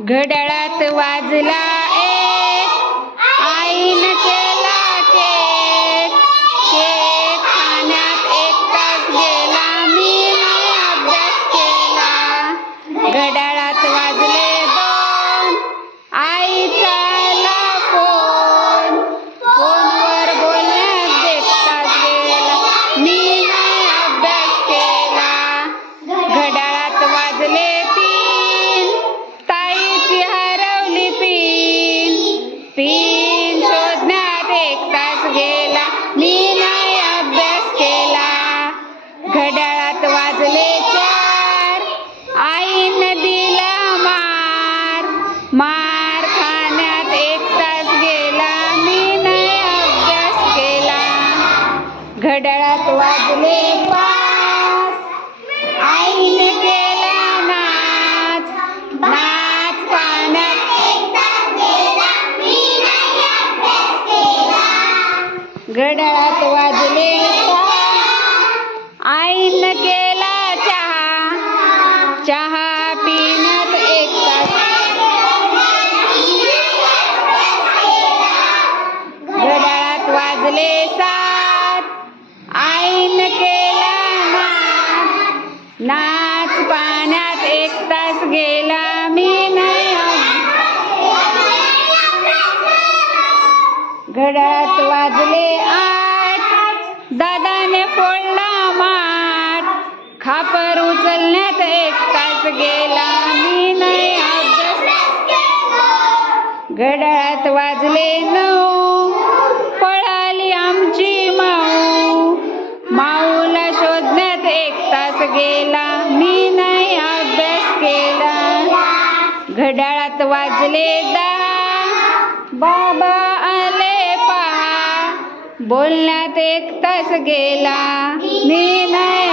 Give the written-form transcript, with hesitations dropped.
घड्याळात वाजला एक, आईनं केला केक. केक खाण्यात 1 तास गेला, मी नाही अभ्यास केला. घड्याळात वाजले 2, आईचा आला फोन. फोनवर बोलण्यात 1 तास गेला, मी नाही अभ्यास केला. घड्याळात वाजले 3, ताईची हरवली पिन. पिन शोधण्यात 1 तास गेला, मी नाही अभ्यास केला. घड्याळात वाजले 4, आईनं दिला मार. मार खाण्यात 1 तास गेला, मी नाही अभ्यास केला. घड्याळात वाजले 5, आईनं केला नाच. नाच पाण्यात 1 तास गेला, मी नाही अभ्यास केला. घड्याळात वाजले 6, आईनं केला चहा. चहा पिण्यात 1 तास. घड्याळात वाजले 7, आईनं केला नाच. नाच पाण्यात 1 तास गेला, मी नाही घड्याळात वाजले 8, दादाने फोडला माठ. खापर उचलण्यात 1 तास गेला, मी नाही अभ्यास. घड्याळात वाजले 9, पळाली आमची माऊ. माऊला शोधण्यात 1 तास गेला, मी नाही अभ्यास केला. घड्याळात वाजले 10, बाबा आले पहा. बोलण्यात 1 तास गेला, मी नाही